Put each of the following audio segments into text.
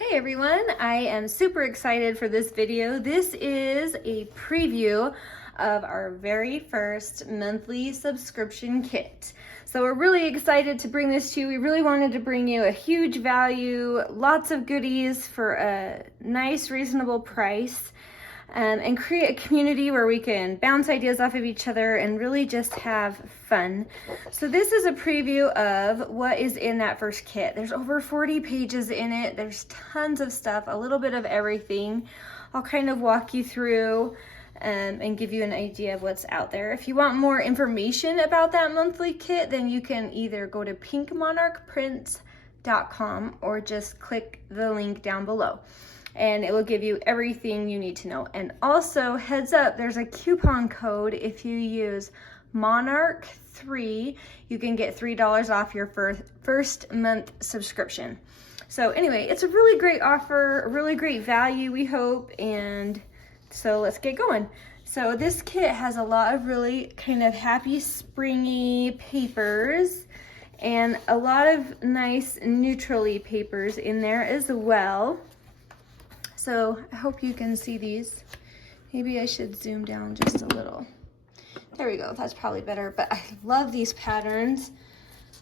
Hey everyone, I am super excited for this video. This is a preview of our very first monthly subscription kit. So we're really excited to bring this to you. We really wanted to bring you a huge value, lots of goodies for a nice, reasonable price. And create a community where we can bounce ideas off of each other and really just have fun. So this is a preview of what is in that first kit. There's over 40 pages in it. There's tons of stuff, a little bit of everything. I'll kind of walk you through and give you an idea of what's out there. If you want more information about that monthly kit, then you can either go to pinkmonarchprints.com or just click the link down below, and it will give you everything you need to know. And also, heads up, there's a coupon code. If you use Monarch 3, you can get $3 off your first month subscription. So anyway, it's a really great offer, a really great value, we hope, and so let's get going. So this kit has a lot of really kind of happy, springy papers and a lot of nice neutrally papers in there as well. So I hope you can see these. Maybe I should zoom down just a little. There we go, that's probably better. But I love these patterns,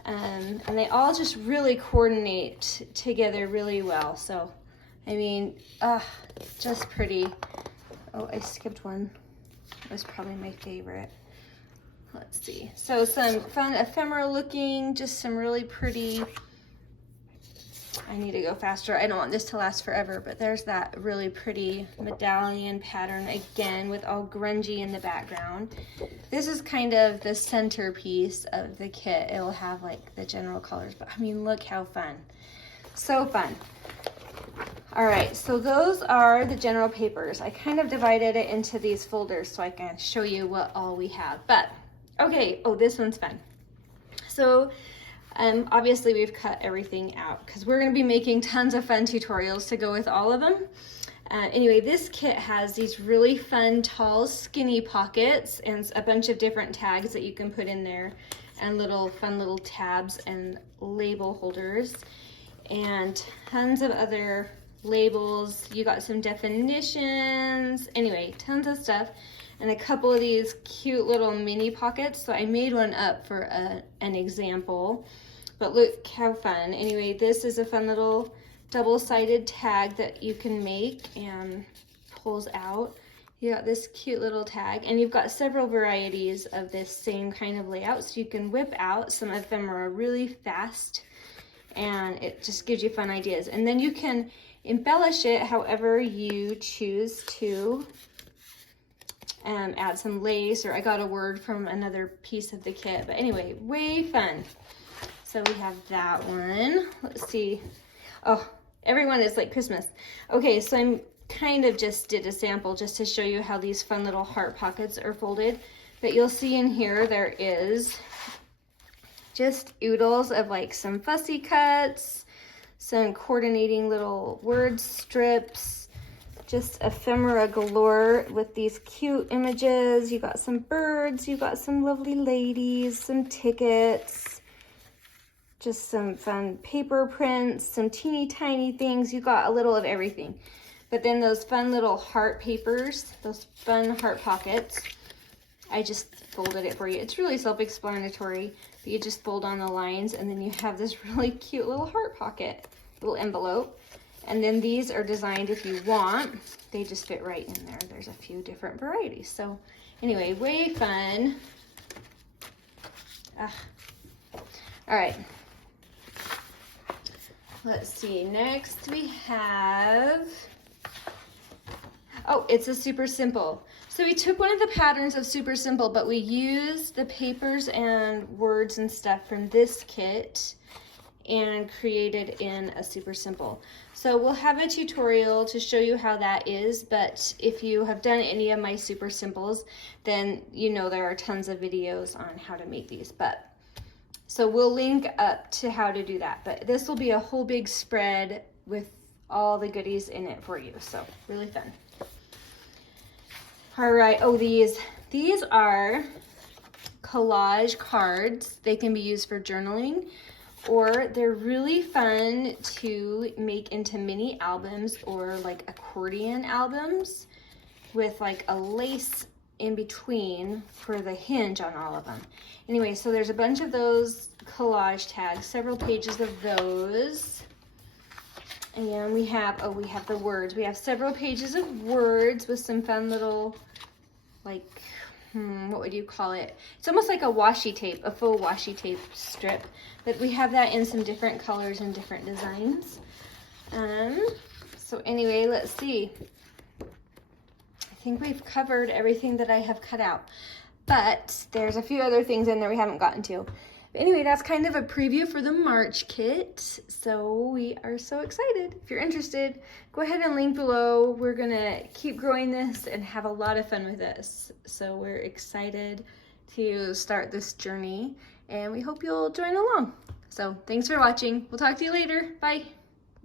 and they all just really coordinate together really well. So, I mean, just pretty. Oh, I skipped one. That was probably my favorite. Let's see. So some fun ephemera looking, just some really pretty. I need to go faster. I don't want this to last forever, but there's that really pretty medallion pattern again with all grungy in the background. This is kind of the centerpiece of the kit. It will have like the general colors, but I mean, look how fun. So fun. All right, so those are the general papers. I kind of divided it into these folders so I can show you what all we have. But okay, oh, this one's fun. So obviously we've cut everything out because we're going to be making tons of fun tutorials to go with all of them. Anyway, this kit has these really fun, tall, skinny pockets and a bunch of different tags that you can put in there, and fun little tabs and label holders, and tons of other labels. You got some definitions. Anyway, tons of stuff. And a couple of these cute little mini pockets. So I made one up for an example, but look how fun. Anyway, this is a fun little double-sided tag that you can make and pulls out. You got this cute little tag, and you've got several varieties of this same kind of layout, so you can whip out some ephemera really fast, and it just gives you fun ideas. And then you can embellish it however you choose to. Add some lace, or I got a word from another piece of the kit. But anyway, way fun. So we have that one. Let's see. Oh, everyone is like Christmas. Okay, so I'm kind of just did a sample just to show you how these fun little heart pockets are folded. But you'll see in here there is just oodles of like some fussy cuts, some coordinating little word strips, just ephemera galore with these cute images. You got some birds, you got some lovely ladies, some tickets, just some fun paper prints, some teeny tiny things. You got a little of everything. But then those fun little heart papers, those fun heart pockets, I just folded it for you. It's really self-explanatory, but you just fold on the lines, and then you have this really cute little heart pocket, little envelope. And then these are designed if you want. They just fit right in there. There's a few different varieties. So anyway, way fun. All right. Let's see. Next we have, oh, it's a super simple. So we took one of the patterns of super simple, but we used the papers and words and stuff from this kit and created in a super simple. So we'll have a tutorial to show you how that is, but if you have done any of my super simples, then you know there are tons of videos on how to make these. But so we'll link up to how to do that, but this will be a whole big spread with all the goodies in it for you. So really fun. All right, oh, these are collage cards. They can be used for journaling, or they're really fun to make into mini albums or like accordion albums with like a lace in between for the hinge on all of them. Anyway, so there's a bunch of those collage tags, several pages of those. And we have the words. We have several pages of words with some fun little, like, what would you call it? It's almost like a washi tape, a faux washi tape strip. But we have that in some different colors and different designs. So anyway, let's see. I think we've covered everything that I have cut out. But there's a few other things in there we haven't gotten to. But anyway, that's kind of a preview for the March kit. So we are so excited. If you're interested, go ahead and link below. We're gonna keep growing this and have a lot of fun with this. So we're excited to start this journey and we hope you'll join along. So thanks for watching. We'll talk to you later. Bye.